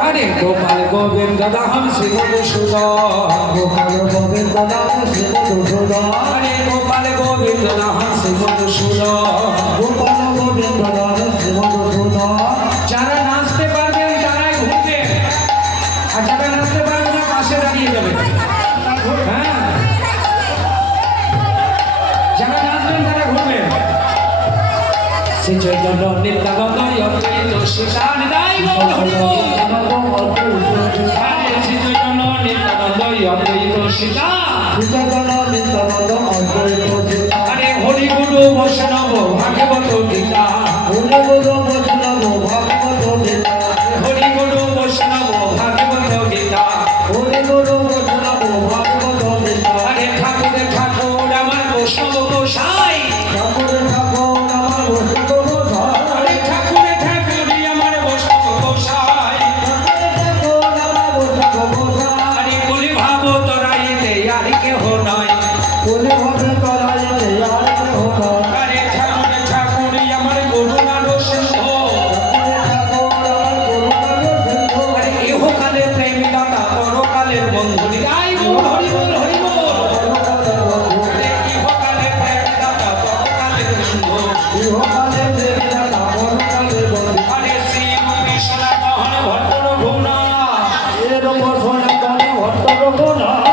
अरे गोपाल गोविंद धाम श्री मधुसूदन गोपाल गोविंद धाम श्री मधुसूदन अरे गोपाल गोविंद धाम श्री मधुसूदन गोपाल गोविंद धाम श्री मधुसूदन যারা নাচতে পারবেন তারাই ঘুরবেন আর যারা নাচতে পারবেন না পাশে দাঁড়িয়ে যাবেন হ্যাঁ যারা নাচবেন তারা ঘুরবেন শ্রী চৈতন্য নিত্যানন্দ অদ্বৈত শ্রীদান দাই গৌর হরি বল আরে শ্রী চৈতন্য নিত্যানন্দ অদ্বৈত শ্রীদান আরে হরি গুরু বৈষ্ণব ভাগবত গীতা হরি গুরু বৈষ্ণব ভাগবত গীতা হরি গুরু বৈষ্ণব ভাগবত গীতা হরি গুরু বৈষ্ণব ভাগবত গীতা আরে ঠাকুর ঠাকুর আমার বৈষ্ণব গোসাই ঠাকুর ঠাকুর আমার বৈষ্ণব গোসাই আরে ঠাকুর ঠাকুর আমার বৈষ্ণব গোসাই ঠাকুর আমার বৈষ্ণব গোসাই আরে বলি ভাবো তোরাই দে আর কেহ নয় বলি ভাবে তোরাই দে আর কেহ নয় আরে ঠাকুর ঠাকুর আমার গুরু নানক সিংহ আরে ইহকালে প্রেমী দাতা পরকালের বন্ধু আই বল হরি বল হরি বল আরে ইহকালে প্রেমী দাতা পরকালের বন্ধু ইহকালে প্রেমী দাতা পরকালের বন্ধু আরে শ্রী কৃষ্ণ মোহন ভট্ট রঘুনাথ এর মোহন ভট্ট রঘুনাথ